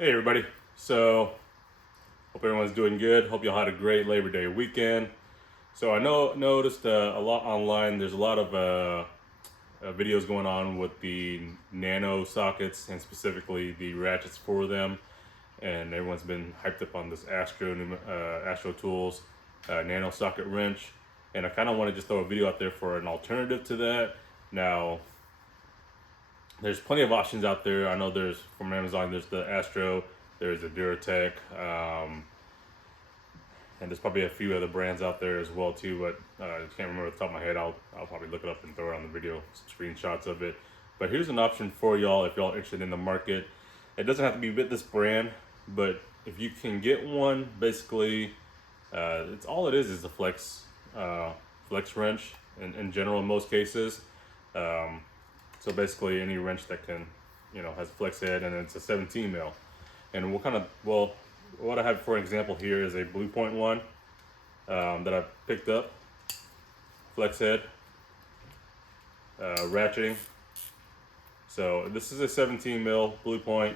Hey everybody, so hope everyone's doing good. Hope y'all had a great Labor Day weekend. So I noticed a lot online. There's a lot of videos going on with the Nano sockets and specifically the ratchets for them, and everyone's been hyped up on this Astro Tools Nano socket wrench. And I kind of want to just throw a video out there for an alternative to that. Now, there's plenty of options out there. I know there's from Amazon. There's the Astro, there's the Duratech, and there's probably a few other brands out there as well too. But I can't remember off the top of my head. I'll probably look it up and throw it on the video, screenshots of it. But here's an option for y'all if y'all are interested in the market. It doesn't have to be with this brand, but if you can get one, basically, it's all it is a flex wrench in general in most cases. So basically, any wrench that can, has a flex head, and it's a 17 mil. And what I have for example here is a BLUEPOINT one that I picked up, flex head, ratcheting. So this is a 17 mil BLUEPOINT,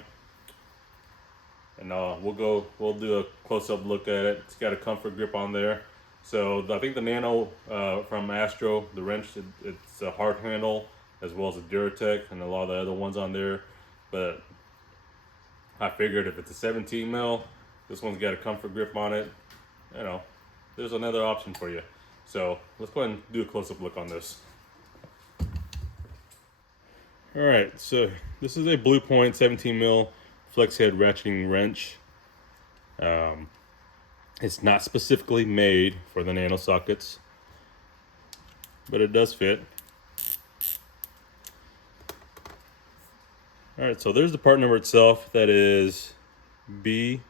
and we'll do a close-up look at it. It's got a comfort grip on there. So I think the Nano from Astro, the wrench, it's a hard handle, as well as a Duratech and a lot of the other ones on there. But I figured if it's a 17 mil, this one's got a comfort grip on it, there's another option for you. So let's go ahead and do a close-up look on this. All right, so this is a BLUEPOINT 17 mil flex head ratcheting wrench. It's not specifically made for the Nano sockets, but it does fit. All right, so there's the part number itself. That is B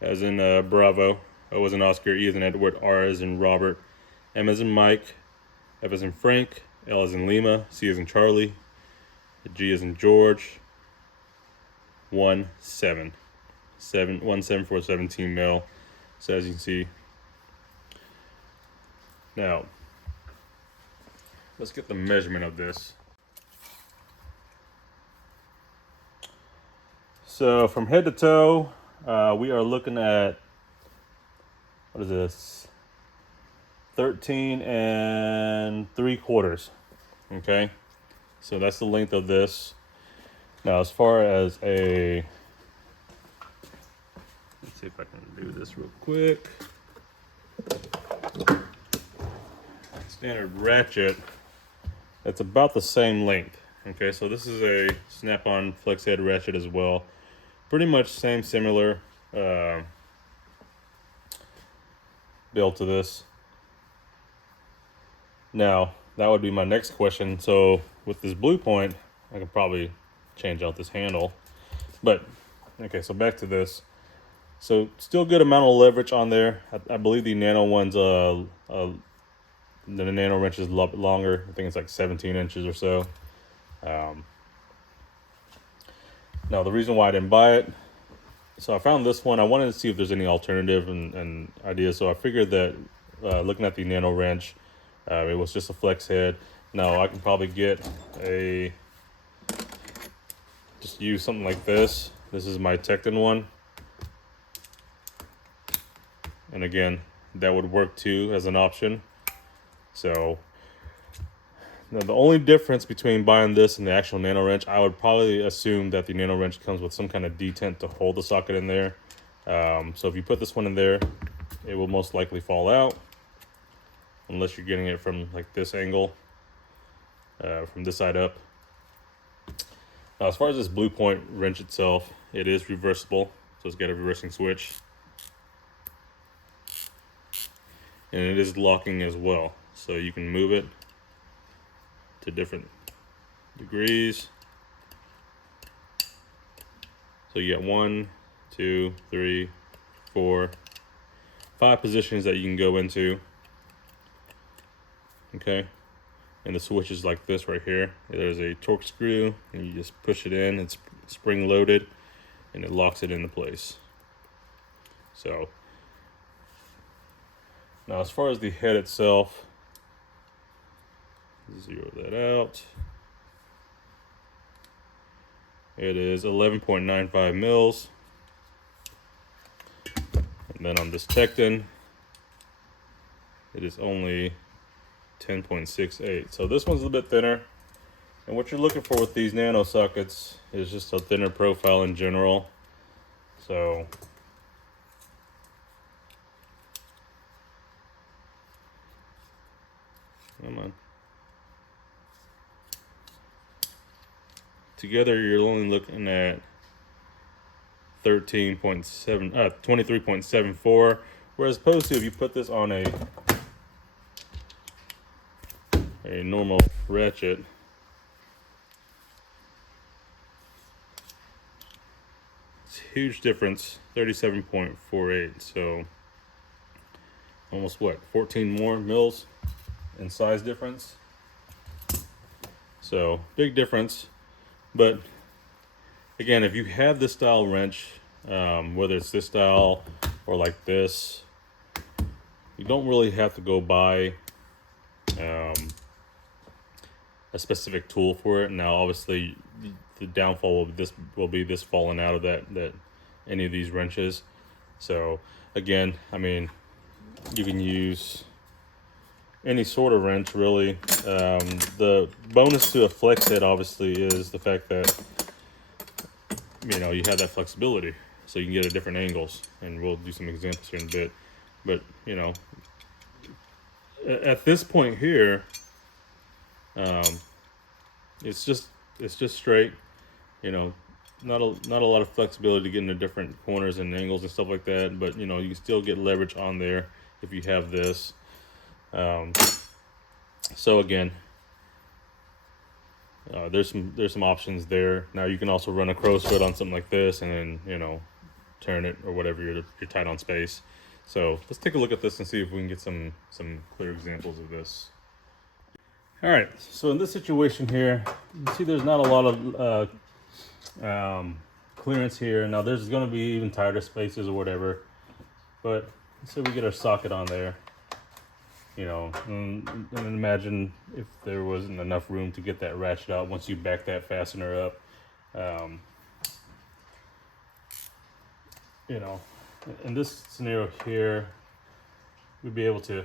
as in Bravo, O as in Oscar, E as in Edward, R as in Robert, M as in Mike, F as in Frank, L as in Lima, C as in Charlie, G as in George, 17 for 17 mil. So as you can see, now let's get the measurement of this. So from head to toe, we are looking at, what is this? 13 3/4. Okay, so that's the length of this. Now, as far as let's see if I can do this real quick. Standard ratchet, that's about the same length. Okay, so this is a snap-on flex head ratchet as well. Pretty much similar build to this. Now, that would be my next question. So with this BLUEPOINT, I could probably change out this handle. But, okay, so back to this. So still good amount of leverage on there. I believe the Nano one's, the Nano wrench is a lot longer. I think it's like 17 inches or so. Now, the reason why I didn't buy it, so I found this one. I wanted to see if there's any alternative and ideas. So I figured that looking at the Nano wrench, it was just a flex head. Now, I can probably just use something like this. This is my Tecton one. And again, that would work too as an option. So now, the only difference between buying this and the actual Nano wrench, I would probably assume that the Nano wrench comes with some kind of detent to hold the socket in there. So if you put this one in there, it will most likely fall out, unless you're getting it from like this angle, from this side up. Now, as far as this BLUEPOINT wrench itself, it is reversible, so it's got a reversing switch. And it is locking as well, so you can move it to different degrees. So you got 1, 2, 3, 4, 5 positions that you can go into. Okay, and the switch is like this right here. There's a torque screw, and you just push it in. It's spring loaded, and it locks it into place. So now, as far as the head itself, zero that out. It is 11.95 mils. then on this Tecton, it is only 10.68. So this one's a little bit thinner. And what you're looking for with these Nano sockets is just a thinner profile in general. So come on. Together you're only looking at 23.74, whereas opposed to if you put this on a normal ratchet, it's a huge difference, 37.48. So almost what, 14 more mils in size difference. So big difference. But again, if you have this style wrench, whether it's this style or like this, you don't really have to go buy a specific tool for it. Now, obviously, the downfall will be this falling out of that any of these wrenches. So again, I mean, you can use any sort of wrench really. The bonus to a flex head obviously is the fact that you have that flexibility, so you can get at different angles, and we'll do some examples here in a bit. But at this point here, it's just straight. Not a lot of flexibility to get into different corners and angles and stuff like that. But you can still get leverage on there if you have this. So again, there's some options there. Now you can also run a crow's foot on something like this, and then turn it or whatever. You're tight on space. So let's take a look at this and see if we can get some clear examples of this. All right, so in this situation here, you see there's not a lot of clearance here. Now there's going to be even tighter spaces or whatever, but let's say we get our socket on there. And imagine if there wasn't enough room to get that ratchet out once you back that fastener up. In this scenario here, we'd be able to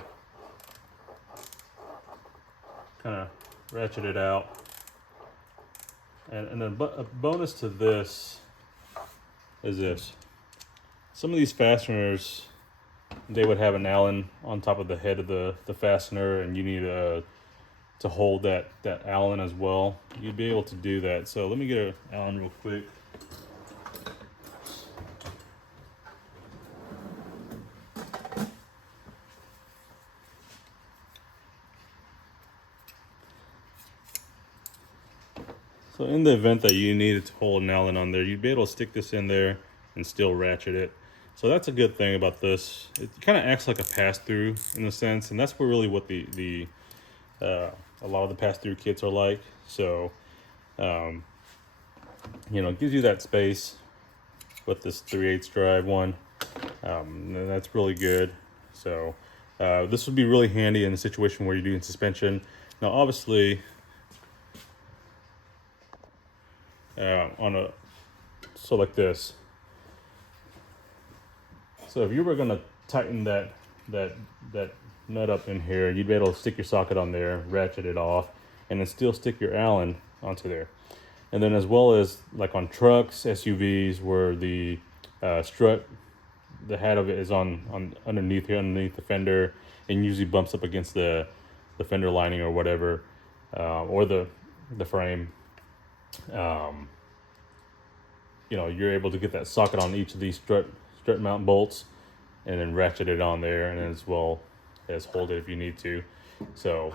kind of ratchet it out. And then a bonus to this is this. Some of these fasteners, they would have an Allen on top of the head of the fastener, and you need to hold that Allen as well. You'd be able to do that. So let me get an Allen real quick. So in the event that you needed to hold an Allen on there, you'd be able to stick this in there and still ratchet it. So that's a good thing about this. It kind of acts like a pass-through in a sense, and that's really what a lot of the pass-through kits are like. So, it gives you that space with this 3/8 drive one. And that's really good. So this would be really handy in a situation where you're doing suspension. Now, obviously, so like this. So if you were gonna tighten that nut up in here, you'd be able to stick your socket on there, ratchet it off, and then still stick your Allen onto there. And then as well as like on trucks, SUVs, where the strut, the head of it is on underneath here, underneath the fender, and usually bumps up against the fender lining or whatever, or the frame. You're able to get that socket on each of these strut mount bolts, and then ratchet it on there, and as well as hold it if you need to. So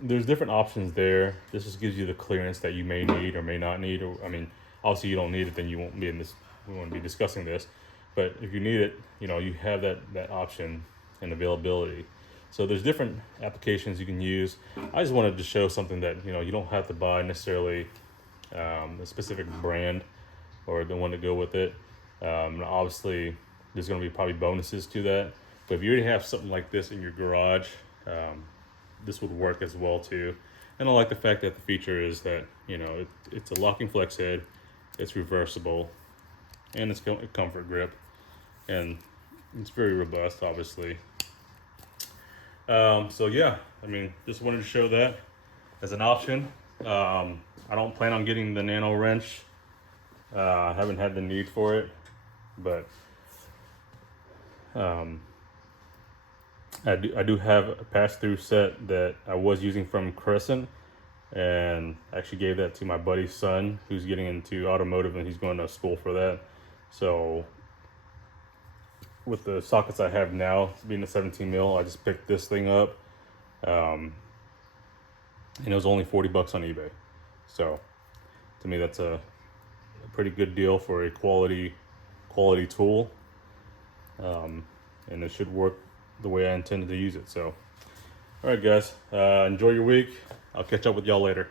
there's different options there. This just gives you the clearance that you may need or may not need. Or I mean, obviously you don't need it, then you won't be in this. We won't be discussing this. But if you need it, you have that option and availability. So there's different applications you can use. I just wanted to show something that you don't have to buy necessarily a specific brand or the one to go with it. Obviously, there's going to be probably bonuses to that. But if you already have something like this in your garage, this would work as well too. And I like the fact that the feature is that it's a locking flex head, it's reversible, and it's a comfort grip. And It's very robust, obviously. So yeah, I mean, just wanted to show that as an option. I don't plan on getting the Nano wrench. I haven't had the need for it, but I do have a pass-through set that I was using from Crescent, and I actually gave that to my buddy's son who's getting into automotive and he's going to school for that. So with the sockets I have now, being a 17 mil, I just picked this thing up, and it was only 40 bucks on eBay. So to me, that's a pretty good deal for a quality tool, and it should work the way I intended to use it. So, all right, guys, enjoy your week. I'll catch up with y'all later.